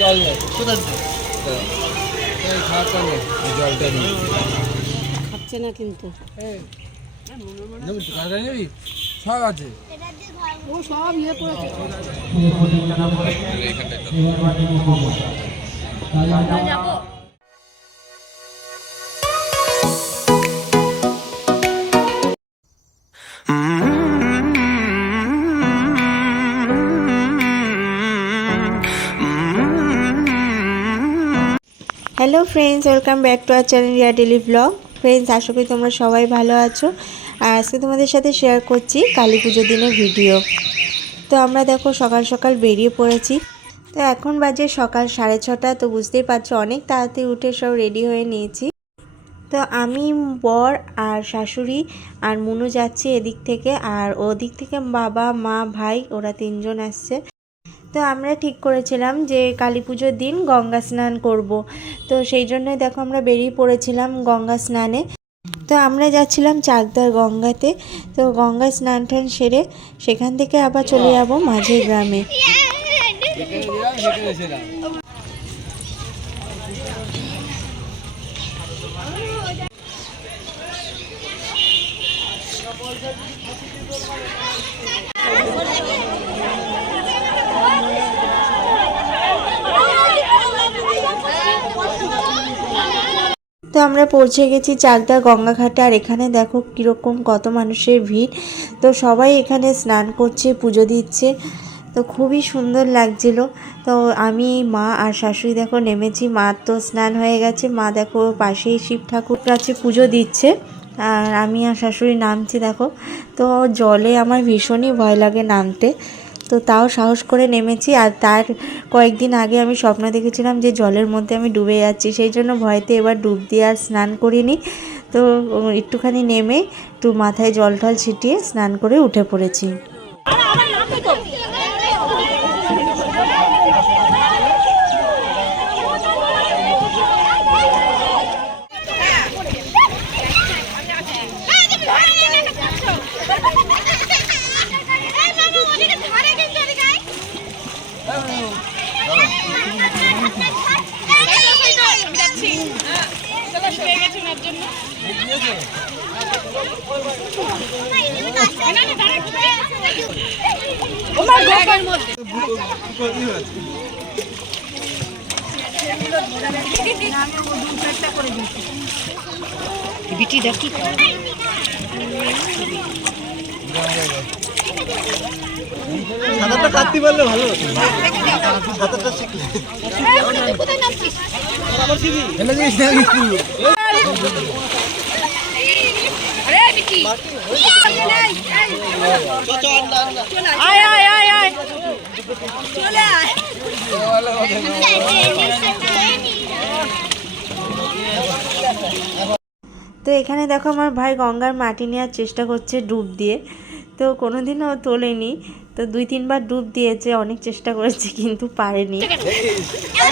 জল নেই। কোথা খাওয়াটা নেই জলটা নেই খাচ্ছে না কিন্তু। সব আছে। ও সব ইয়ে করেছে। Hello friends, welcome back to our channel Riya daily blog. Friends, আশা করি তোমরা সবাই ভালো আছো। আর আজকে তোমাদের সাথে শেয়ার করছি কালী পুজোর দিনের ভিডিও তো আমরা দেখো সকাল সকাল বেরিয়ে পড়েছি। তো এখন বাজে সকাল সাড়ে ছটা, তো বুঝতেই পারছ অনেক তাড়াতাড়ি উঠে সব রেডি হয়ে নিয়েছি। তো আমি, বর আর শাশুড়ি আর মুনু যাচ্ছি এদিক থেকে। আর ওদিক থেকে বাবা, মা, ভাই, ওরা তিনজন আসছে। তো আমরা ঠিক করেছিলাম যে কালী পুজোর দিন গঙ্গা স্নান করব। তো সেই জন্যই দেখো আমরা বেরিয়ে পড়েছিলাম গঙ্গা স্নানে। তো আমরা যাচ্ছিলাম চাকদার গঙ্গাতে। তো গঙ্গা স্নান টান সেরে সেখান থেকে আবার চলে যাব মাঝের গ্রামে এখানে দিলাম সেখানে ছিলাম তো আমরা পৌঁছে গেছি চাকদা গঙ্গাঘাটে। আর এখানে দেখো কীরকম কত মানুষের ভিড়। তো সবাই এখানে স্নান করছে, পুজো দিচ্ছে। তো খুবই সুন্দর লাগছিল। তো আমি, মা আর শাশুড়ি দেখো নেমেছি। মা তো স্নান হয়ে গেছে। মা দেখো পাশেই শিব ঠাকুর কাছে পুজো দিচ্ছে। আর আমি আর শাশুড়ি নামছি দেখো। তো জলে আমার ভীষণই ভয় লাগে নামতে। তো তাও সাহস করে নেমেছি আর তার কয়েকদিন আগে আমি স্বপ্ন দেখেছিলাম যে জলের মধ্যে আমি ডুবে যাচ্ছি। সেই জন্য ভয়তে এবার ডুব দিয়ে আর স্নান করিনি। তো একটুখানি নেমে একটু মাথায় জল টল ছিটিয়ে স্নান করে উঠে পড়েছি। কি করে সাঁতারটা কাটতে পারলে ভালো হতো। সাঁতারটা শিখলে। ফেলে দিস আয় আয় আয় তো এখানে দেখো আমার ভাই গঙ্গার মাটি নেওয়ার চেষ্টা করছে ডুব দিয়ে তো কোনোদিনও তোলেনি তো দুই তিনবার ডুব দিয়েছে অনেক চেষ্টা করেছে কিন্তু পারেনি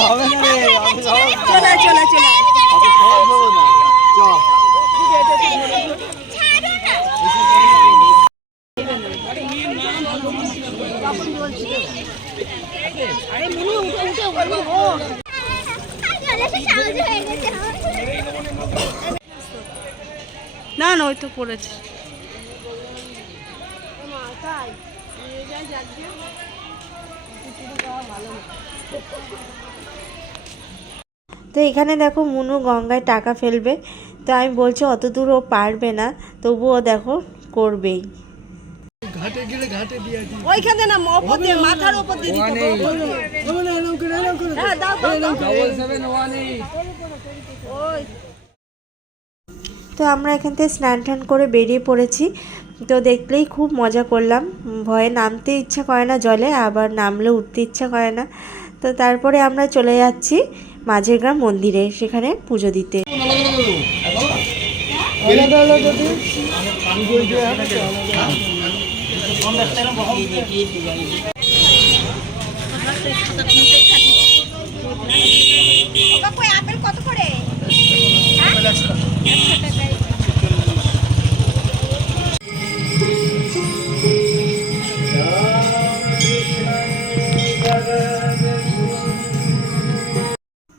হবে না রে আমি চলে চলে চলে সব হব না না, ওই তো পড়েছে। তো এখানে দেখো মুনু গঙ্গায় টাকা ফেলবে। তো আমি বলছি, অত দূর ও পারবে না, তবুও দেখো করবেই। তো আমরা এখান থেকে স্নান টান করে বেরিয়ে পড়েছি। তো দেখলেই খুব মজা করলাম। ভয়ে নামতে ইচ্ছা করে না জলে আবার নামলে উঠতে ইচ্ছা করে না। তো তারপরে আমরা চলে যাচ্ছি মাঝের গ্রাম মন্দিরে সেখানে পুজো দিতে। আলাদা আলাদা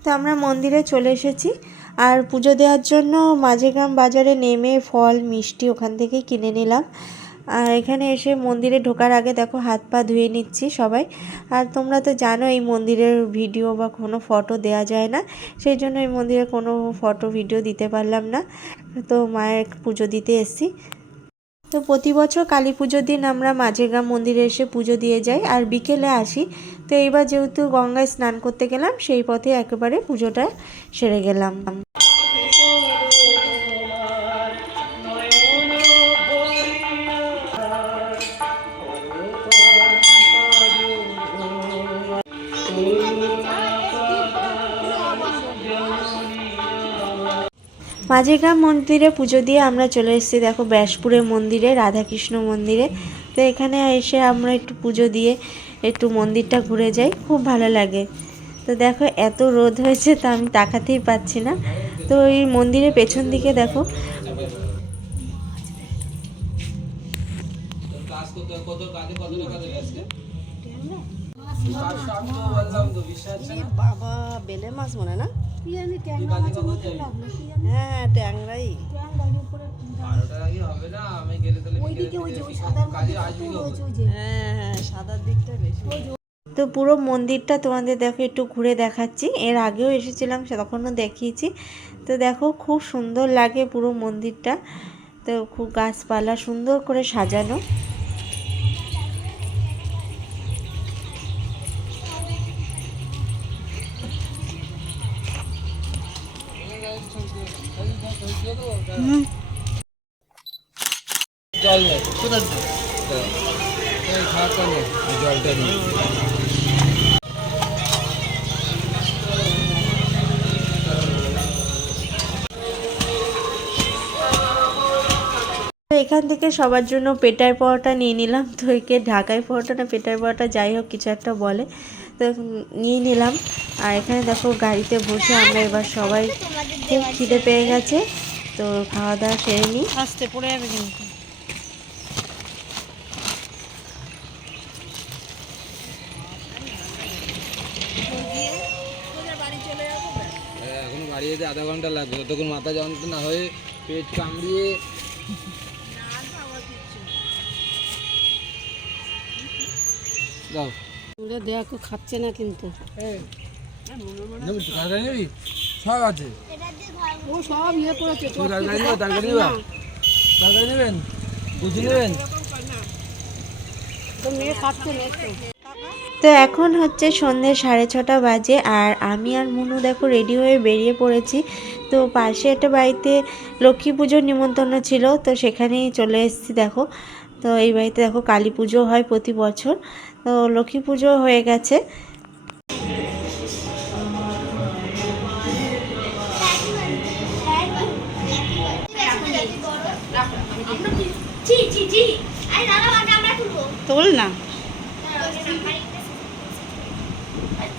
তো আমরা মন্দিরে চলে এসেছি। আর পুজো দেওয়ার জন্য মাঝেগ্রাম বাজারে নেমে ফল, মিষ্টি ওখান থেকে কিনে নিলাম। আর এখানে এসে মন্দিরে ঢোকার আগে দেখো হাত পা ধুয়ে নিচ্ছি সবাই। আর তোমরা তো জানো এই মন্দিরের ভিডিও বা কোনো ফটো দেওয়া যায় না, সেই জন্য এই মন্দিরে কোনো ফটো, ভিডিও দিতে পারলাম না। তো মায়ের পুজো দিতে এসেছি। তো প্রতি বছর কালী পুজোর দিন আমরা মাঝেগ্রাম মন্দিরে এসে পুজো দিয়ে যাই, আর বিকেলে আসি। তো এইবার যেহেতু গঙ্গায় স্নান করতে গেলাম, সেই পথে একেবারে পুজোটা সেরে গেলাম। মাঝেগ্রাম মন্দিরে পুজো দিয়ে আমরা চলে এসেছি। দেখো, ব্যাসপুরের মন্দিরে, রাধাকৃষ্ণ মন্দিরে। তো এখানে এসে আমরা একটু পুজো দিয়ে একটু মন্দিরটা ঘুরে যাই। খুব ভালো লাগে। তো দেখো, এত রোদ হয়েছে, তা আমি তাকাতেই পাচ্ছি না। তো এই মন্দিরের পেছন দিকে দেখো বাবা বেলে মাছ মনে না? হ্যাঁ ট্যাংরাই? হ্যাঁ হ্যাঁ সাদার দিকটা বেশি। তো পুরো মন্দিরটা তোমাদের দেখো একটু ঘুরে দেখাচ্ছি। এর আগেও এসেছিলাম সে তখনও দেখিয়েছি। তো দেখো খুব সুন্দর লাগে পুরো মন্দিরটা। তো খুব গাছপালা সুন্দর করে সাজানো। জলটা এখান থেকে সবার জন্য পেটার পরোটা নিয়ে নিলাম। তো একে ঢাকাই পরোটা না পেটার পরোটা যাই হোক কিছু একটা বলে। তো নিয়ে নিলাম। আর এখানে দেখো গাড়িতে বসে আমরা এবার সবাই খুব খিদে পেয়ে গেছে। তো খাওয়া দাওয়া সেরে নিই। আসতে পড়ে যাবে কিন্তু হ্যাঁ, এখনও বাড়ি যেতে আধা ঘণ্টা লাগবে। ততক্ষণ মাথা যন্ত্রণা হয়ে পেট কামড়িয়ে দাও। ওরা দেখো খাচ্ছে না কিন্তু। সব আছে। ও সব ইয়ে করেছে নেবেন? নেবেন? তো মেয়ে খাচ্ছে না একটু তো এখন হচ্ছে সন্ধ্যে সাড়ে ছটা বাজে আর আমি আর মুনু দেখো রেডি হয়ে বেরিয়ে পড়েছি। তো পাশে একটা বাড়িতে লক্ষ্মী পুজোর নিমন্ত্রণ ছিল তো সেখানেই চলে এসেছি দেখো। তো এই বাড়িতে দেখো কালী পুজো হয় প্রতি বছর। তো লক্ষ্মী পুজো হয়ে গেছে। তোল না।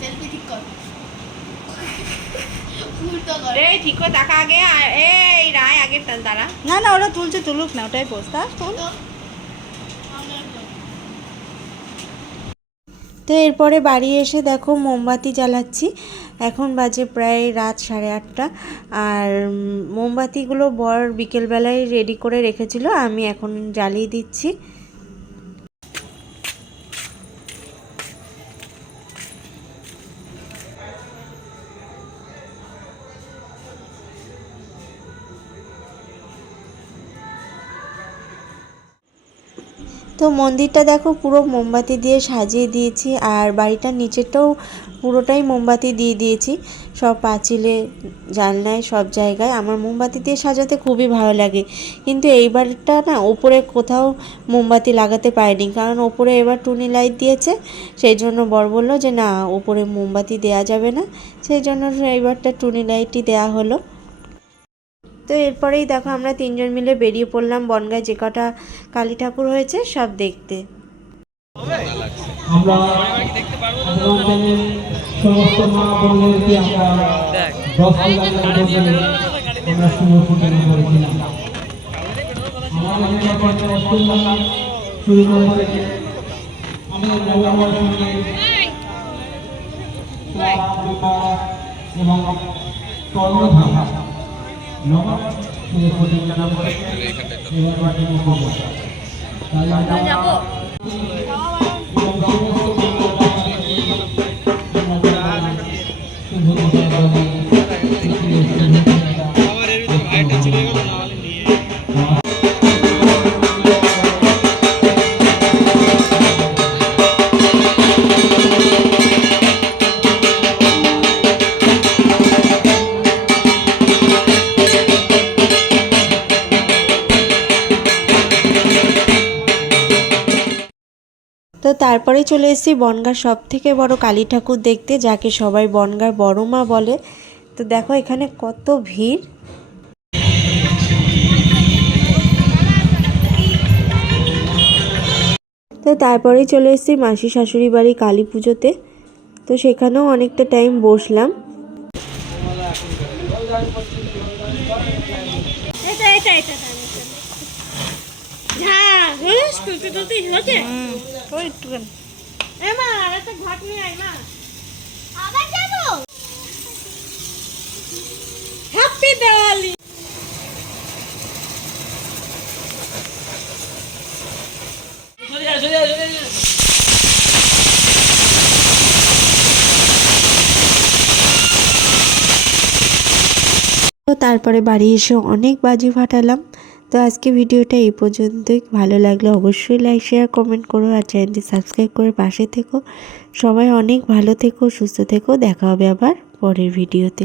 এই ঠিক করে টাকা আগে এই রায় আগে না না ওরা তুলছে তুলুক না ওটাই বস্তা তোল। তো। এরপরে বাড়ি এসে দেখো মোমবাতি জ্বালাচ্ছি। এখন বাজে প্রায় রাত সাড়ে আটটা। আর মোমবাতিগুলো বর বিকেলবেলায় রেডি করে রেখেছিল আমি এখন জ্বালিয়ে দিচ্ছি। তো মন্দিরটা দেখো পুরো মোমবাতি দিয়ে সাজিয়ে দিয়েছি আর বাড়িটার নিচেরটাও পুরোটাই মোমবাতি দিয়ে দিয়েছি। সব পাঁচিলে, জানলায়, সব জায়গায়। আমার মোমবাতি দিয়ে সাজাতে খুবই ভালো লাগে। কিন্তু এইবারটা না ওপরে কোথাও মোমবাতি লাগাতে পারিনি। কারণ ওপরে এবার টুনি লাইট দিয়েছে। সেই জন্য বর বলল যে, না, ওপরে মোমবাতি দেয়া যাবে না। সেই জন্য এইবারটা টুনি লাইটই দেয়া হলো। তো এরপরেই দেখো আমরা তিনজন মিলে বেরিয়ে পড়লাম বনগায় যে কটা কালী ঠাকুর হয়েছে সব দেখতে। মা বোনদেরকে আমরা দশ হাজার বছরে আমরা শুভ সূচনা তারপরে চলে এসেছি বনগার সব থেকে বড় কালী ঠাকুর দেখতে, যাকে সবাই বনগার বড় মা বলে। তো দেখো এখানে কত ভিড়। তো তারপরেই চলে এসেছি মাসি শাশুড়ি বাড়ি কালী পুজোতে। তো সেখানেও অনেকটা টাইম বসলাম। এটা এটা এটা। হ্যাপি দিওয়ালি তো তারপরে বাড়ি এসে অনেক বাজি ফাটালাম। তো আজকে ভিডিওটা এই পর্যন্তই। ভালো লাগলে অবশ্যই লাইক শেয়ার কমেন্ট করো আর চ্যানেলটি সাবস্ক্রাইব করে পাশে থেকো। সবাই অনেক ভালো থেকো, সুস্থ থেকো। দেখা হবে আবার পরের ভিডিওতে।